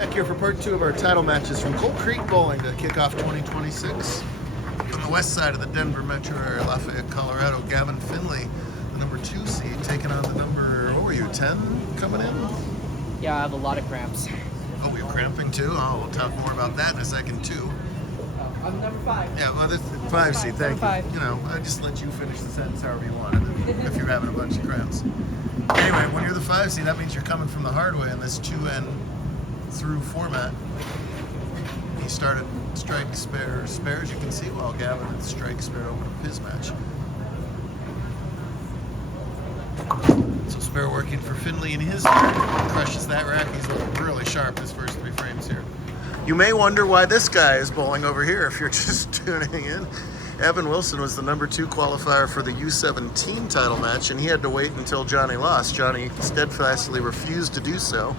Back here for part 2 of our title matches from Coal Creek Bowling to kick off 2026. On the west side of the Denver metro area, Lafayette, Colorado, Gavin Finley, the number 2 seed, taking on the number, what were you, 10 coming in? Yeah, I have a lot of cramps. Oh, you're cramping too? Oh, we'll talk more about that in a second too. I'm number 5. Yeah, well, this 5 seed, thank you. 5. You know, I just let you finish the sentence however you wanted if you're having a bunch of cramps. Anyway, when you're the 5 seed, that means you're coming from the hard way in this 2N through format. He started strike, spare, as you can see, while Gavin had strike, spare open up his match. So spare working for Finley in his turn. Crushes that rack. He's looking really sharp his first 3 frames here. You may wonder why this guy is bowling over here if you're just tuning in. Evan Wilson was the number 2 qualifier for the U17 title match, and he had to wait until Johnny lost. Johnny steadfastly refused to do so,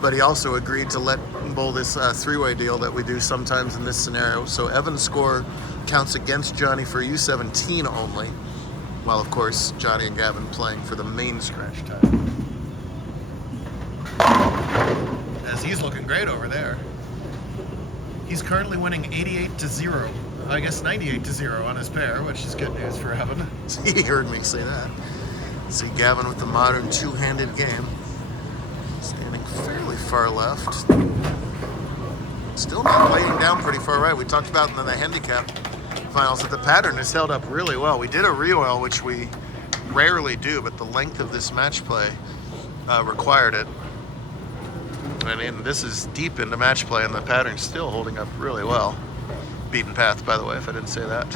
but he also agreed to let him bowl this 3-way deal that we do sometimes in this scenario. So Evan's score counts against Johnny for U17 only, while of course Johnny and Gavin playing for the main scratch title. As he's looking great over there. He's currently winning 88-0. I guess 98-0 on his pair, which is good news for Evan. He heard me say that. See Gavin with the modern 2-handed game. Standing fairly far left. Still not laying down pretty far right. We talked about in the handicap finals that the pattern has held up really well. We did a re-oil, which we rarely do, but the length of this match play required it. And this is deep into match play, and the pattern's still holding up really well. Beaten path, by the way, if I didn't say that.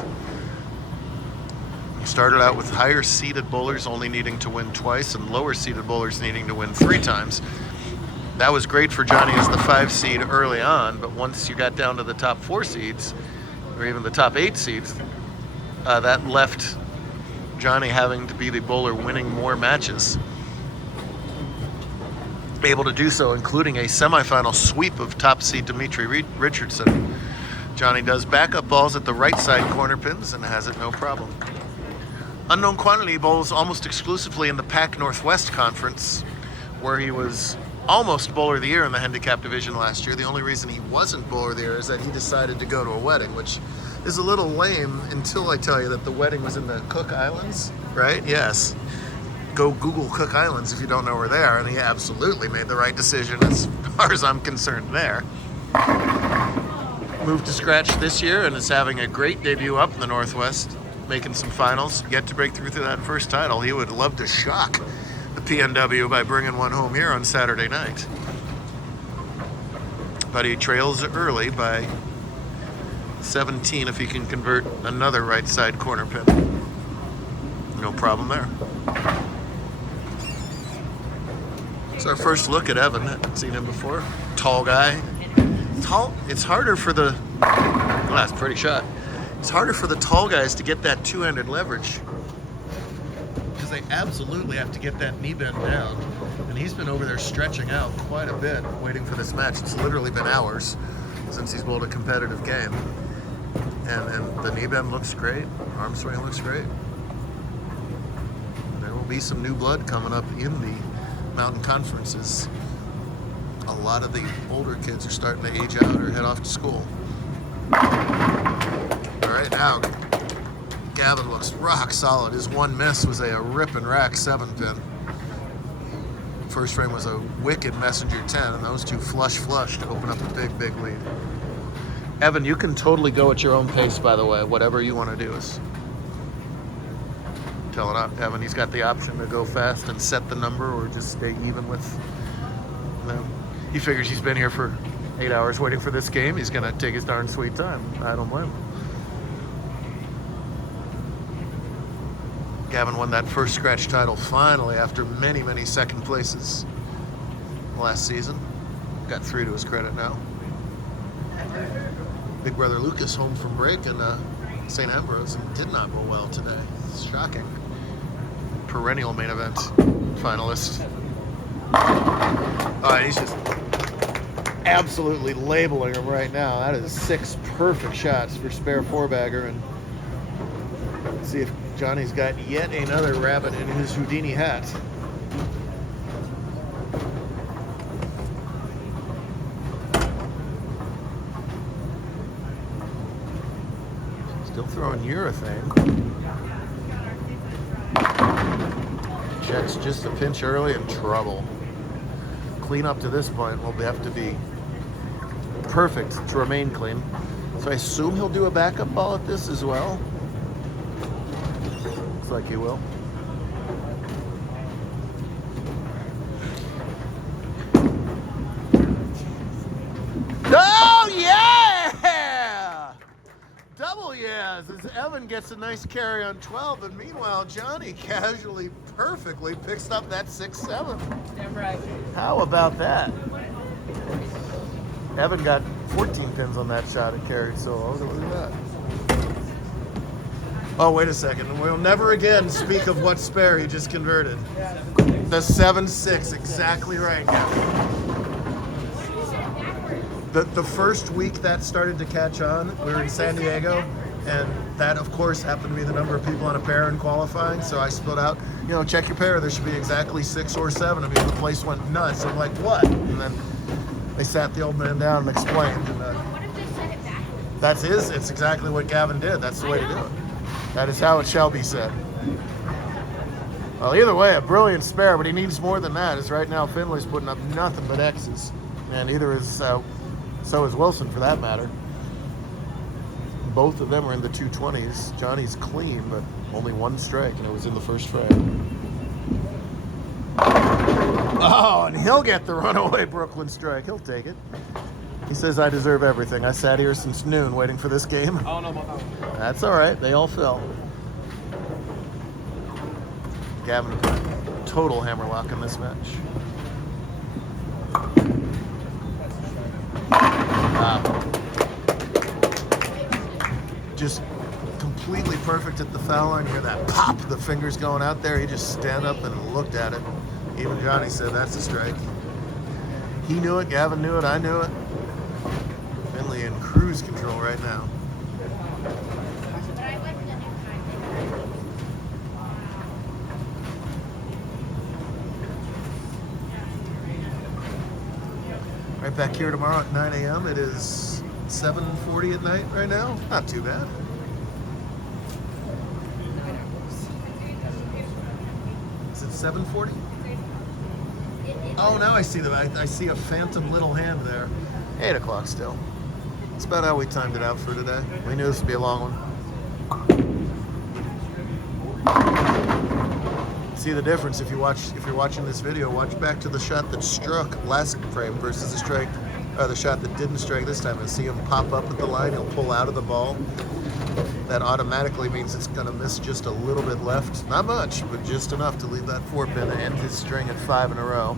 We started out with higher seeded bowlers only needing to win twice, and lower seeded bowlers needing to win 3 times. That was great for Johnny as the 5 seed early on, but once you got down to the top 4 seeds, or even the top 8 seeds, that left Johnny having to be the bowler winning more matches. Able to do so, including a semifinal sweep of top seed Dimitri Richardson. Johnny does backup balls at the right side corner pins and has it no problem. Unknown Quantity bowls almost exclusively in the Pac Northwest Conference, where he was almost Bowler of the Year in the handicap division last year. The only reason he wasn't Bowler of the Year is that he decided to go to a wedding, which is a little lame until I tell you that the wedding was in the Cook Islands, right? Yes. Go Google Cook Islands if you don't know where they are, and he absolutely made the right decision as far as I'm concerned there. Moved to scratch this year and is having a great debut up in the Northwest, making some finals, yet to break through to that first title. He would love to shock the PNW by bringing one home here on Saturday night. But he trails early by 17 if he can convert another right side corner pin. No problem there. It's our first look at Evan. Haven't seen him before. Tall guy. Tall. It's harder for the. Well, that's a pretty shot. It's harder for the tall guys to get that 2-handed leverage because they absolutely have to get that knee bend down. And he's been over there stretching out quite a bit, waiting for this match. It's literally been hours since he's bowled a competitive game. And the knee bend looks great. Arm swing looks great. There will be some new blood coming up in the mountain conferences. A lot of the older kids are starting to age out or head off to school. All right, now Gavin looks rock solid. His one miss was a rip and rack 7-pin. First frame was a wicked messenger 10, and those two flush to open up a big lead. Evan, you can totally go at your own pace, by the way. Whatever you want to do is telling Evan he's got the option to go fast and set the number or just stay even with them. He figures he's been here for 8 hours waiting for this game. He's going to take his darn sweet time. I don't blame him. Gavin won that first scratch title finally after many second places last season. Got 3 to his credit now. Big brother Lucas home from break in St. Ambrose and did not bowl well today. It's shocking. Perennial main event finalist. He's just absolutely labeling him right now. That is 6 perfect shots for spare 4-bagger, and let's see if Johnny's got yet another rabbit in his Houdini hat. Still throwing urethane. Checks just a pinch early and trouble. Clean up to this point will have to be perfect to remain clean. So I assume he'll do a backup ball at this as well. Looks like he will. Oh yeah! Double yes as Evan gets a nice carry on 12, and meanwhile Johnny casually, perfectly picks up that 6-7. Damn right. How about that? Evan got 14 pins on that shot at carry solo. Look at that. Oh, wait a second. We'll never again speak of what spare he just converted. The 7-6, exactly right. The first week that started to catch on, we were in San Diego, and that, of course, happened to be the number of people on a pair in qualifying, so I split out, check your pair, there should be exactly 6 or 7. I mean, the place went nuts. I'm like, what? And then they sat the old man down and explained. And, What if they set it backwards? that's it's exactly what Gavin did. That's the way to do it. That is how it shall be said. Well, either way, a brilliant spare, but he needs more than that, as right now Finley's putting up nothing but X's. And either is, so is Wilson for that matter. Both of them are in the 220s. Johnny's clean, but only one strike, and it was in the first frame. Oh, and he'll get the runaway Brooklyn strike. He'll take it. He says, I deserve everything. I sat here since noon waiting for this game. I don't know about that one. That's all right. They all fell. Gavin total hammerlock in this match. Just completely perfect at the foul line. You hear that pop, the fingers going out there. He just stand up and looked at it. Even Johnny said that's a strike. He knew it, Gavin knew it, I knew it. Finley in cruise control right now. But I like the new kind. Right back here tomorrow at 9 a.m. It is 7:40 at night right now. Not too bad. Is it 7:40? Oh, now I see I see a phantom little hand there. 8 o'clock still. That's about how we timed it out for today. We knew this would be a long one. See the difference if you're watching this video. Watch back to the shot that struck last frame versus the shot that didn't strike this time, and see him pop up at the line. He'll pull out of the ball. That automatically means it's going to miss just a little bit left. Not much, but just enough to leave that 4-pin and end his string at 5 in a row.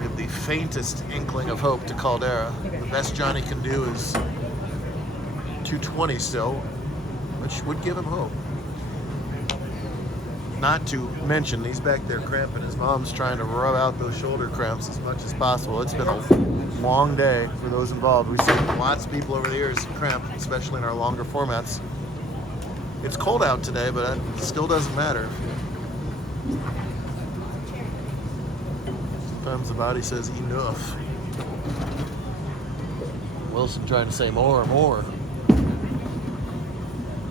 Give the faintest inkling of hope to Caldera. The best Johnny can do is 220 still, which would give him hope. Not to mention, he's back there cramping. His mom's trying to rub out those shoulder cramps as much as possible. It's been a long day for those involved. We've seen lots of people over the years cramp, especially in our longer formats. It's cold out today, but it still doesn't matter. Sometimes the body says enough. Wilson trying to say more.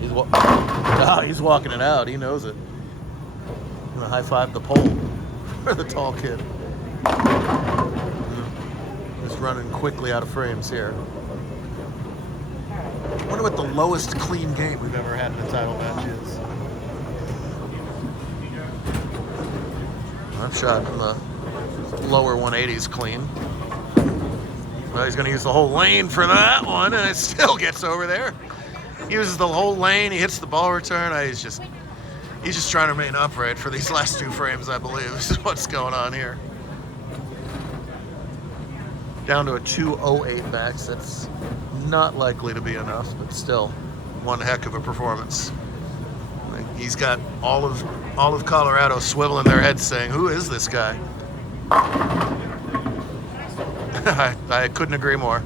He's walking it out. He knows it. I'm gonna high-five the pole for the tall kid. Just running quickly out of frames here. I wonder what the lowest clean game we've ever had in a title match is. I've shot in the lower 180s clean. Well, he's gonna use the whole lane for that one, and it still gets over there. He uses the whole lane, he hits the ball return. He's just trying to remain upright for these last 2 frames, I believe. This is what's going on here. Down to a 2:08 max. That's not likely to be enough, but still, one heck of a performance. He's got all of Colorado swiveling their heads saying, who is this guy? I couldn't agree more.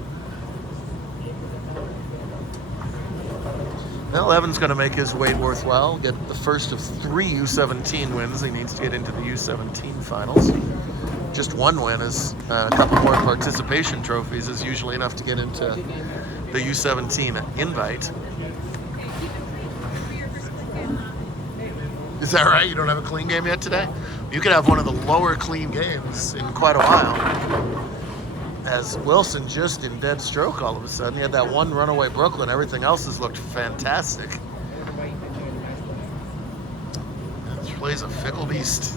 Well, Evan's going to make his weight worthwhile, get the first of 3 U17 wins. He needs to get into the U17 finals. Just one win is a couple more participation trophies is usually enough to get into the U17 invite. Is that right? You don't have a clean game yet today? You could have one of the lower clean games in quite a while. As Wilson just in dead stroke all of a sudden. He had that one runaway Brooklyn. Everything else has looked fantastic. This plays a fickle beast.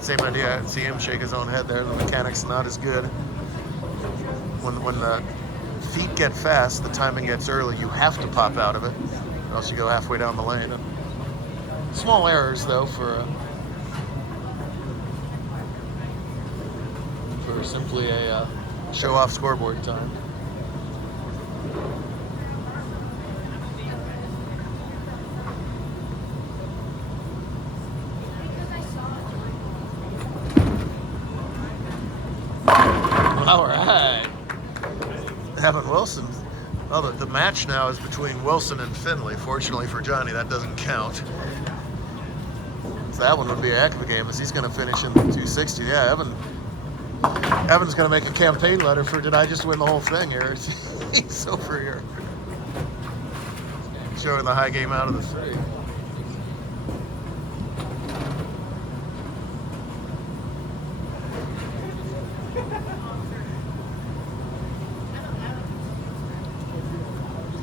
Same idea. I see him shake his own head there. The mechanic's not as good. When the feet get fast, the timing gets early. You have to pop out of it, or else you go halfway down the lane. Small errors, though, for simply a show-off scoreboard time. All right. Evan Wilson. Well, the match now is between Wilson and Finley. Fortunately for Johnny, that doesn't count. So that one would be a heck of a game as he's going to finish in the 260. Yeah, Evan's going to make a campaign letter for did I just win the whole thing here? He's over here. Showing the high game out of the three.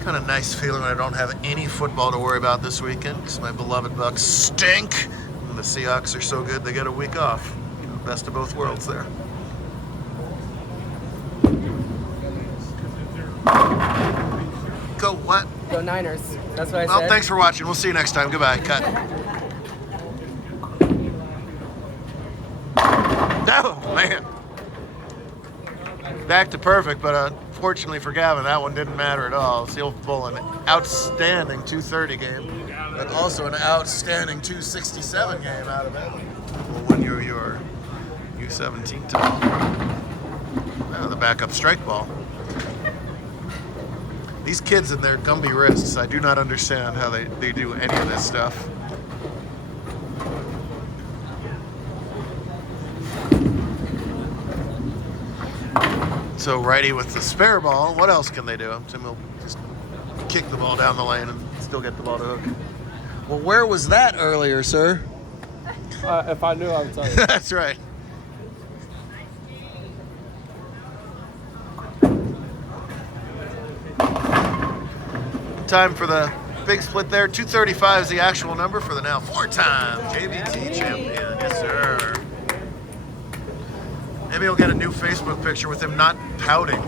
Kind of nice feeling when I don't have any football to worry about this weekend because my beloved Bucks stink and the Seahawks are so good they get a week off. You know, best of both worlds there. Go what? Go Niners. That's what I Well, said. thanks for watching. We'll see you next time. Goodbye. Cut. Oh, man. Back to perfect, but fortunately for Gavin, that one didn't matter at all. So he'll pull an outstanding 230 game, but also an outstanding 267 game out of it. Well, when you're your U17 team. The backup strike ball. These kids and their Gumby wrists, I do not understand how they do any of this stuff. So righty with the spare ball, what else can they do? Tim will just kick the ball down the lane and still get the ball to hook. Well, where was that earlier, sir? If I knew, I would tell you. That's right. Time for the big split there. 235 is the actual number for the now four-time JBT champion. Yes, sir. Maybe he'll get a new Facebook picture with him not pouting.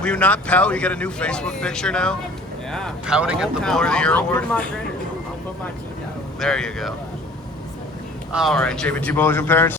Will you not pout? You get a new Facebook picture now? Yeah. Pouting at the Bowler of the Year award? I'll put my team down. There you go. All right, JBT Bowlers and Parents.